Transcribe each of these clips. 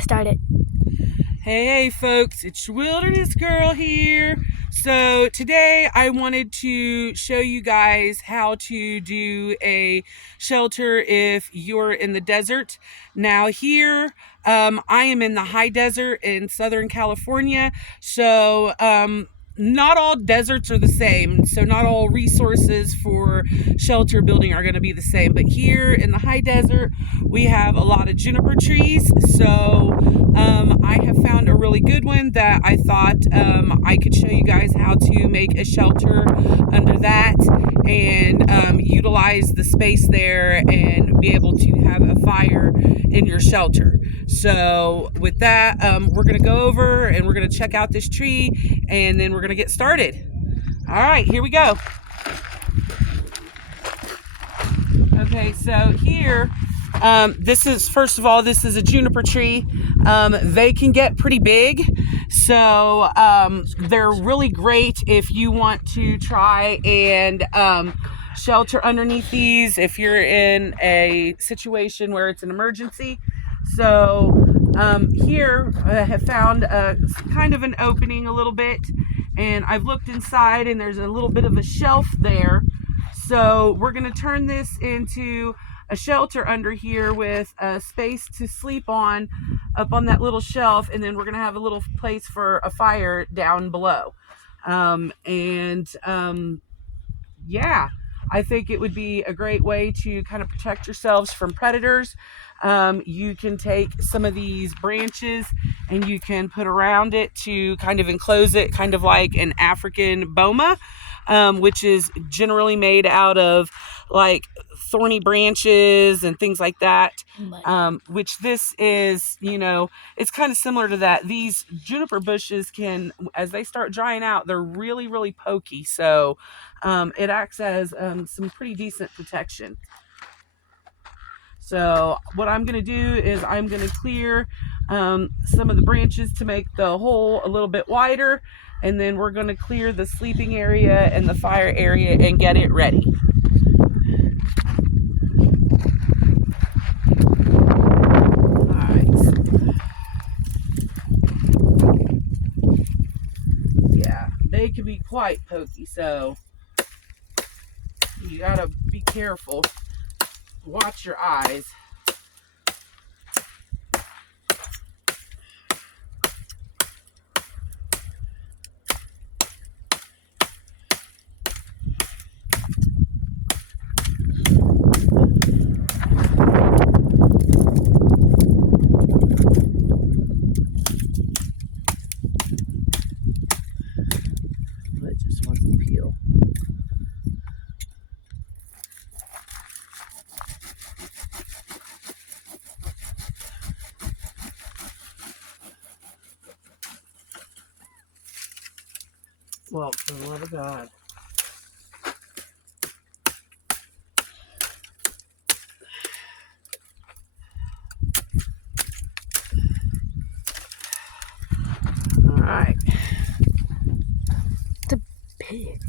started. Hey folks, it's your Wilderness Girl here. So today I wanted to show you guys how to do a shelter if you're in the desert. Now here, I am in the high desert in Southern California. So not all deserts are the same. So not all resources for shelter building are going to be the same. But here in the high desert, we have a lot of juniper trees. So I have found a really good one that I thought I could show you guys how to make a shelter under that and utilize the space there and be able to have a fire in your shelter. So with that, we're going to go over and we're going to check out this tree and then we're going to get started. All right, here we go. Okay, so here, this is, first of all, this is a juniper tree. They can get pretty big, so they're really great if you want to try and shelter underneath these if you're in a situation where it's an emergency. So here I have found kind of an opening a little bit, and I've looked inside and there's a little bit of a shelf there. So we're going to turn this into a shelter under here with a space to sleep on up on that little shelf, and then we're going to have a little place for a fire down below. Yeah, I think it would be a great way to kind of protect yourselves from predators. You can take some of these branches and you can put around it to kind of enclose it, kind of like an African boma, which is generally made out of like thorny branches and things like that. Which this is, it's kind of similar to that. These juniper bushes can, as they start drying out, they're really, really pokey. So it acts as some pretty decent protection. So what I'm going to do is I'm going to clear some of the branches to make the hole a little bit wider, and then we're going to clear the sleeping area and the fire area and get it ready. Yeah, they can be quite pokey, so you gotta be careful. Watch your eyes. It just wants to peel. Well, for the love of God. All right. It's a pig.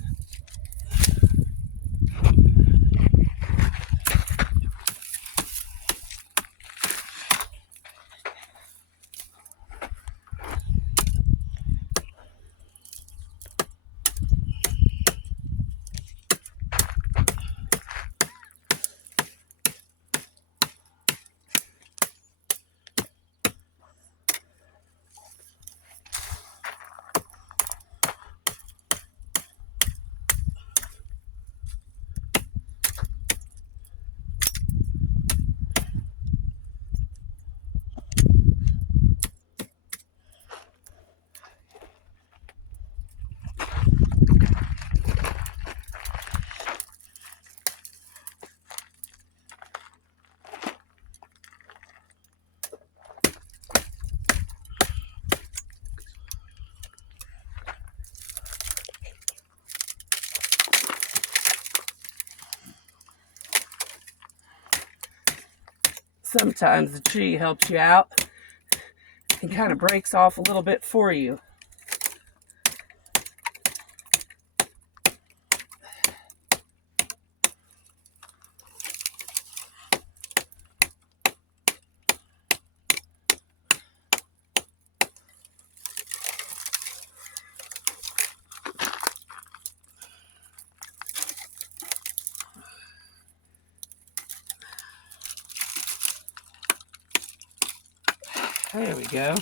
Sometimes the tree helps you out and kind of breaks off a little bit for you. There we go.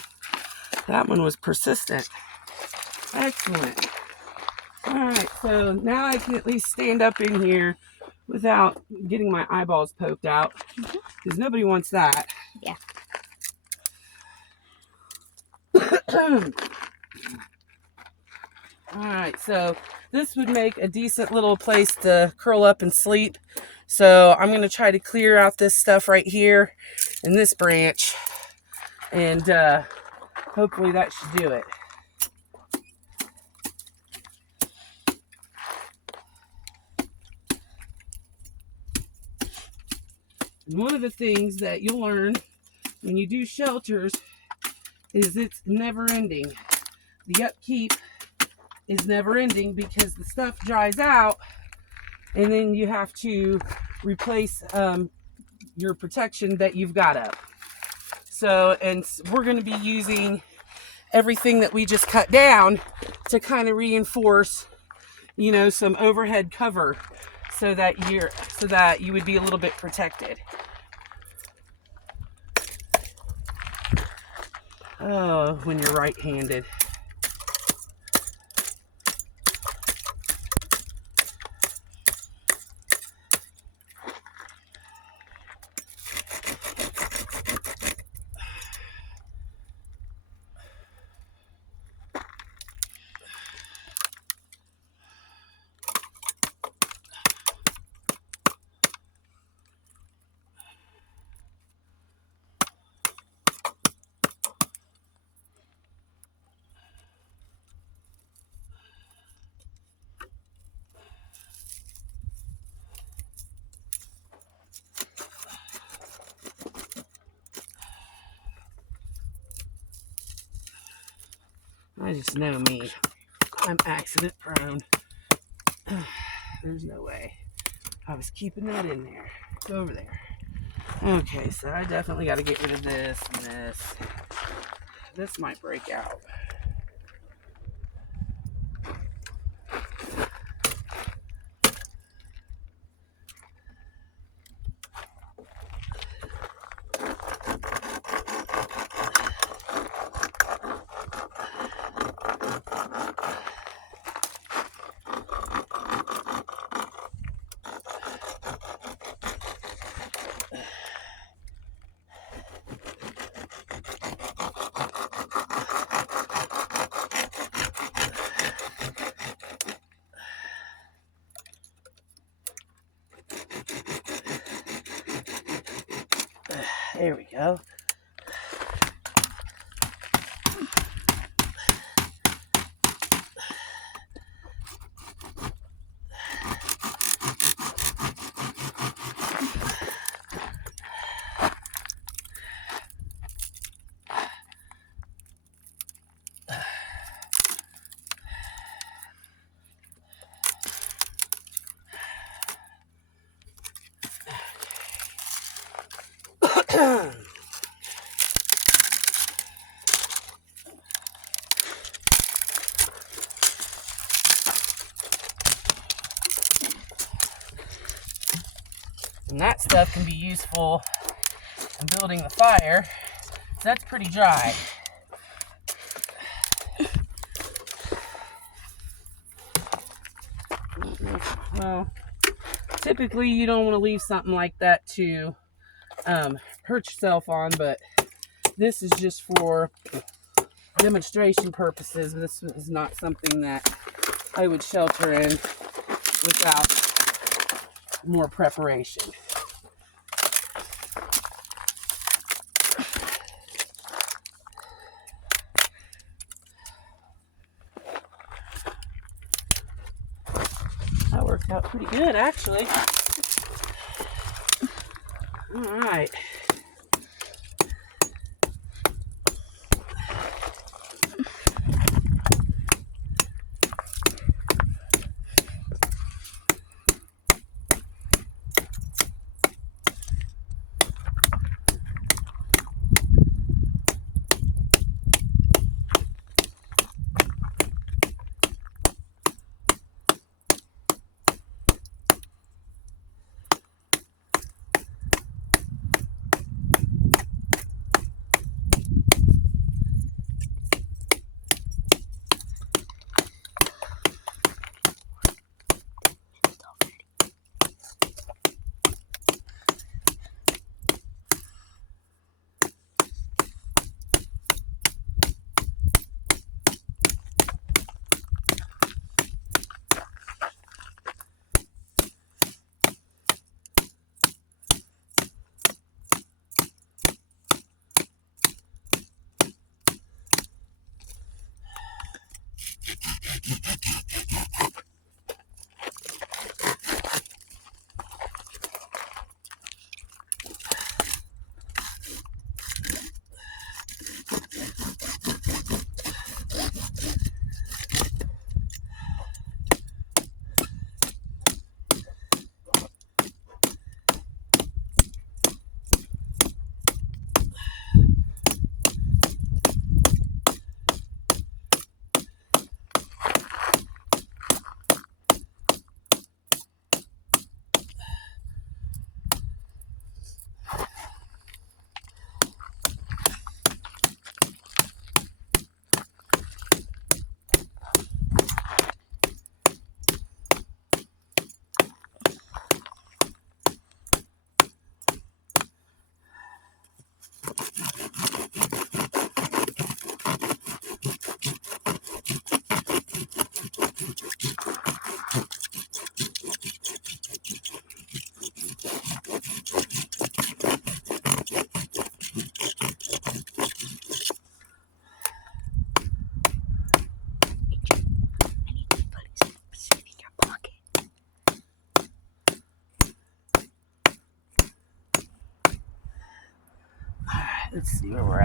That one was persistent. Excellent. All right, so now I can at least stand up in here without getting my eyeballs poked out, because nobody wants that. Yeah. All right, so this would make a decent little place to curl up and sleep. So I'm going to try to clear out this stuff right here in this branch, and hopefully that should do it. And one of the things that you'll learn when you do shelters is it's never ending. The upkeep is never ending because the stuff dries out, and then you have to replace your protection that you've got up. So, and we're going to be using everything that we just cut down to kind of reinforce, you know, some overhead cover so that you would be a little bit protected. Oh, when you're right-handed. I just know me. I'm accident prone. There's no way. I was keeping that in there. It's over there. Okay, so I definitely got to get rid of this and this. This might break out. There we go. And that stuff can be useful in building the fire. That's pretty dry. Well, typically you don't want to leave something like that to hurt yourself on, but this is just for demonstration purposes. This is not something that I would shelter in without more preparation. That worked out pretty good, actually. All right.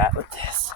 at with this.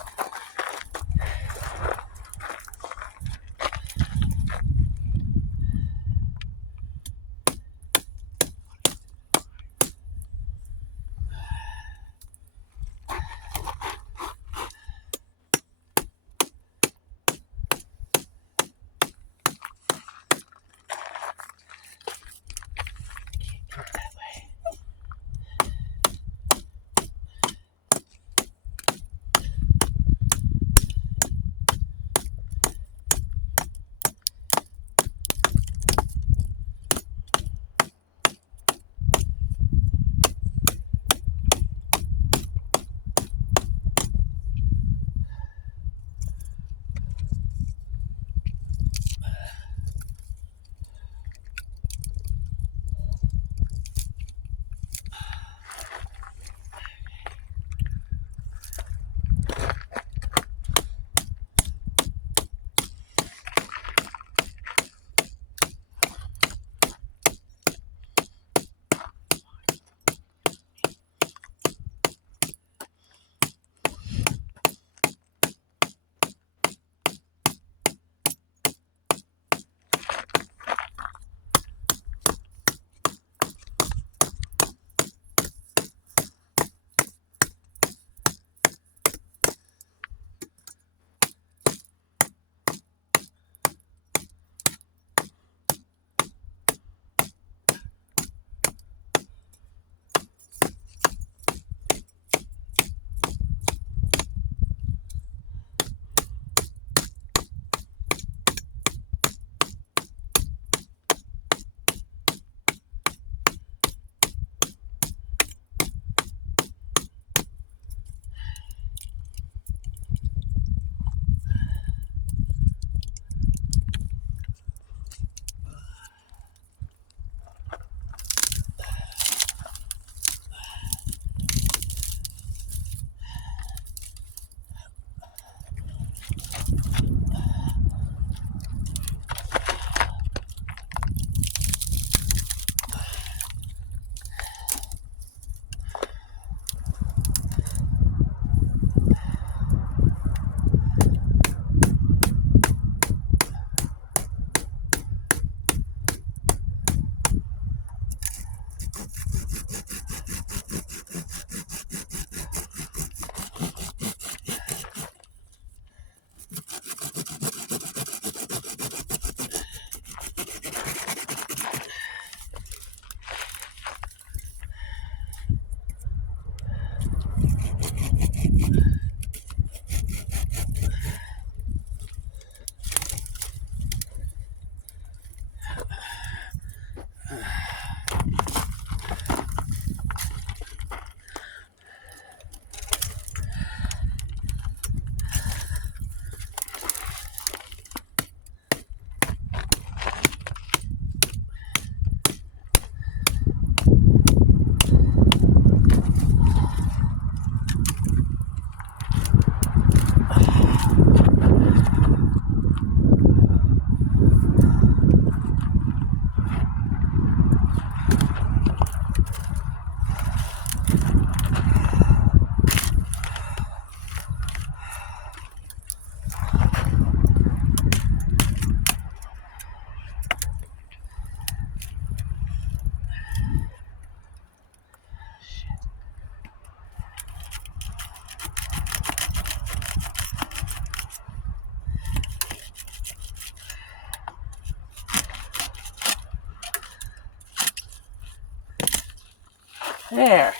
There.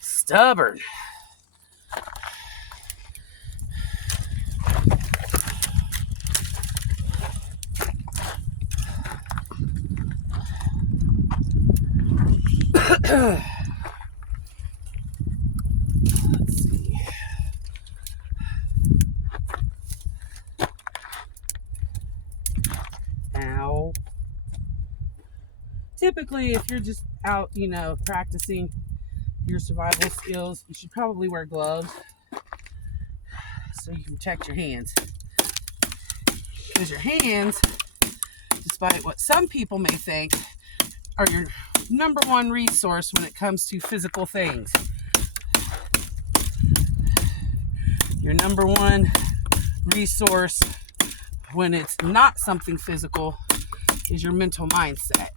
Stubborn. Let's see. Ow. Typically, if you're just out, practicing your survival skills, you should probably wear gloves so you can protect your hands. Because your hands, despite what some people may think, are your number one resource when it comes to physical things. Your number one resource when it's not something physical is your mental mindset.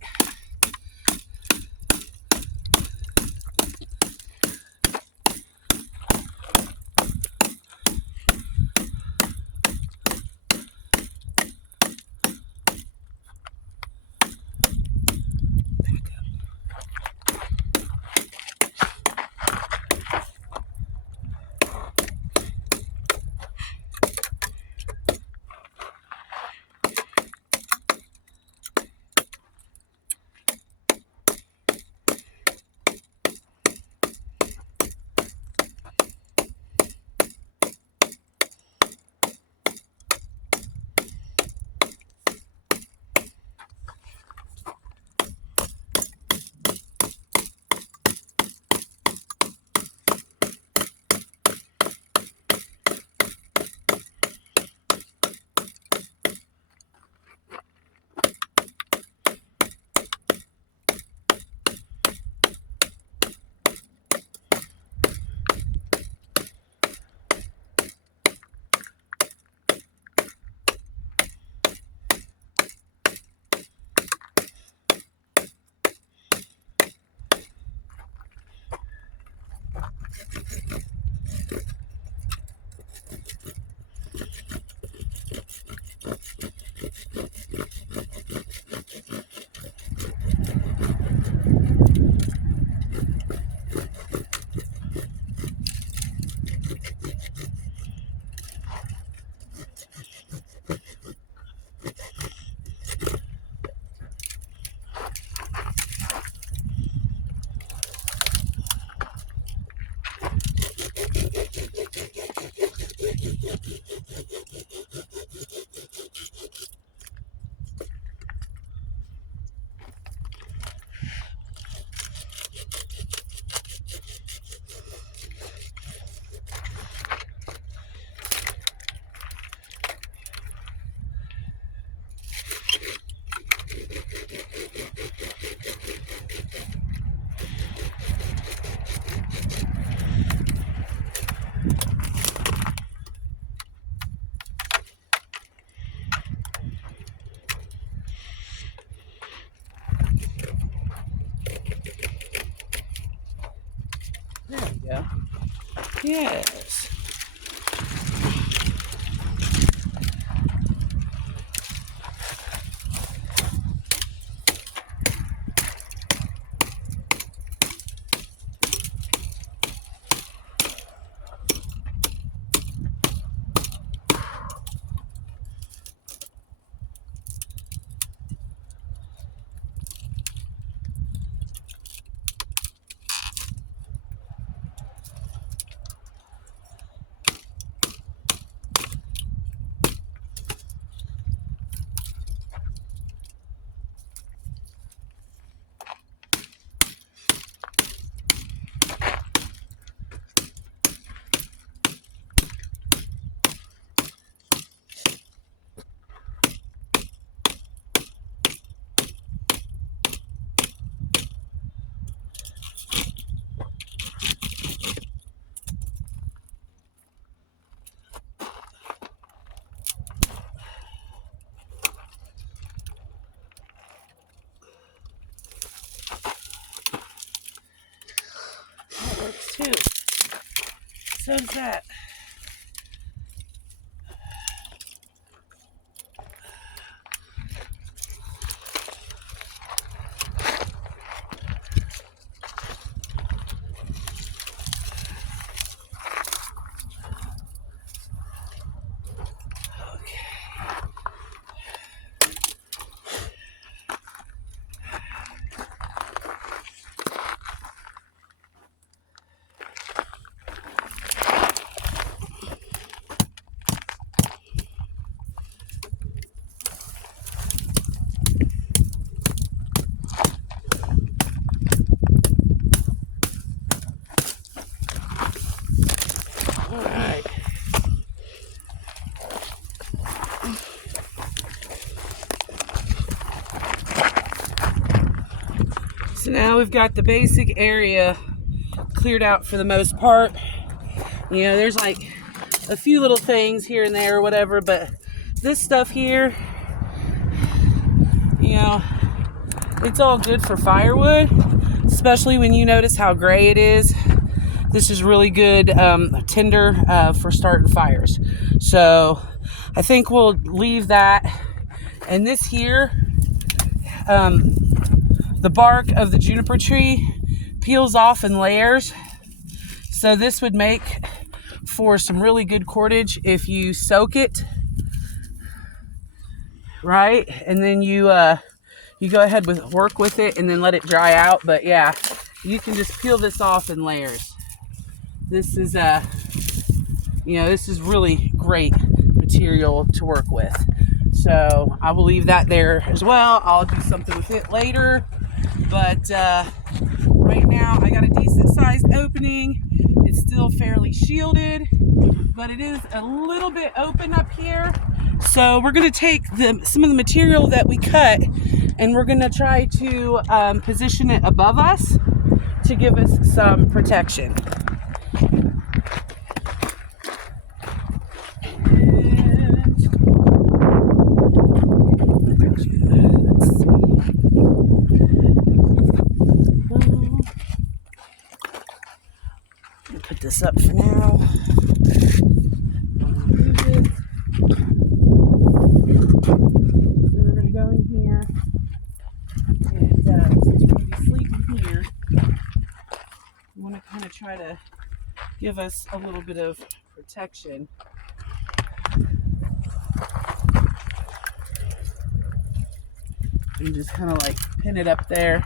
There we go. Yes. That works too. So does that. All right. So now we've got the basic area cleared out for the most part. You know, there's like a few little things here and there or whatever, but this stuff here, you know, it's all good for firewood, especially when you notice how gray it is. This is really good tinder for starting fires. So I think we'll leave that. And this here, the bark of the juniper tree peels off in layers. So this would make for some really good cordage if you soak it, right? And then you go ahead with work with it and then let it dry out. But yeah, you can just peel this off in layers. This is this is really great material to work with. So I will leave that there as well. I'll do something with it later. But right now I got a decent sized opening. It's still fairly shielded, but it is a little bit open up here. So we're going to take some of the material that we cut and we're going to try to position it above us to give us some protection. Put this up for now. Then we're going to go in here, and since we're going to be sleeping here, we want to kind of try to give us a little bit of protection. And just kind of like pin it up there.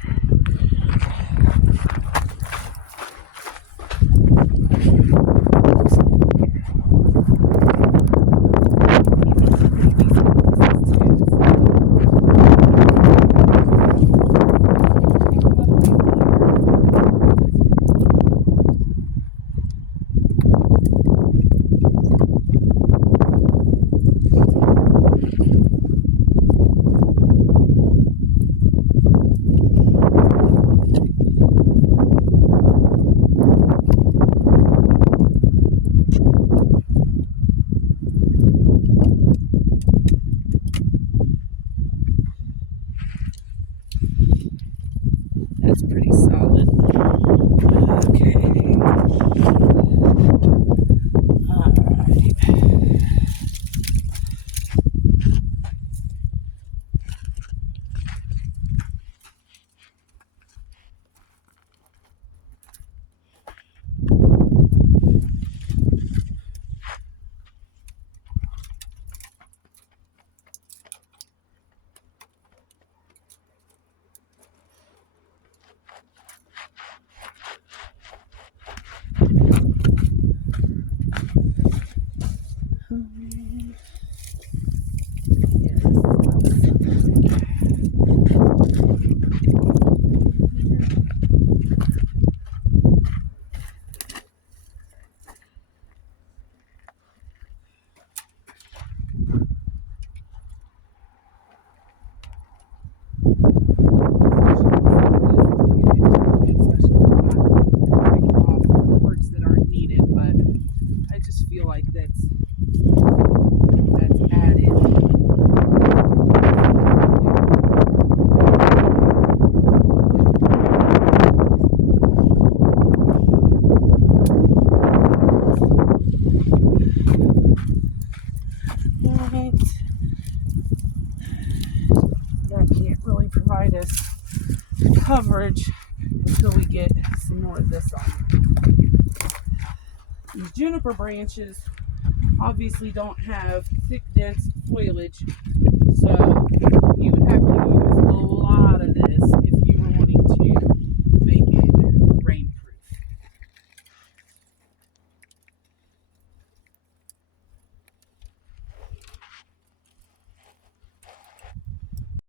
That's pretty solid. Okay. All right. Provide us coverage until we get some more of this on. These juniper branches obviously don't have thick, dense foliage, so you would have to use a lot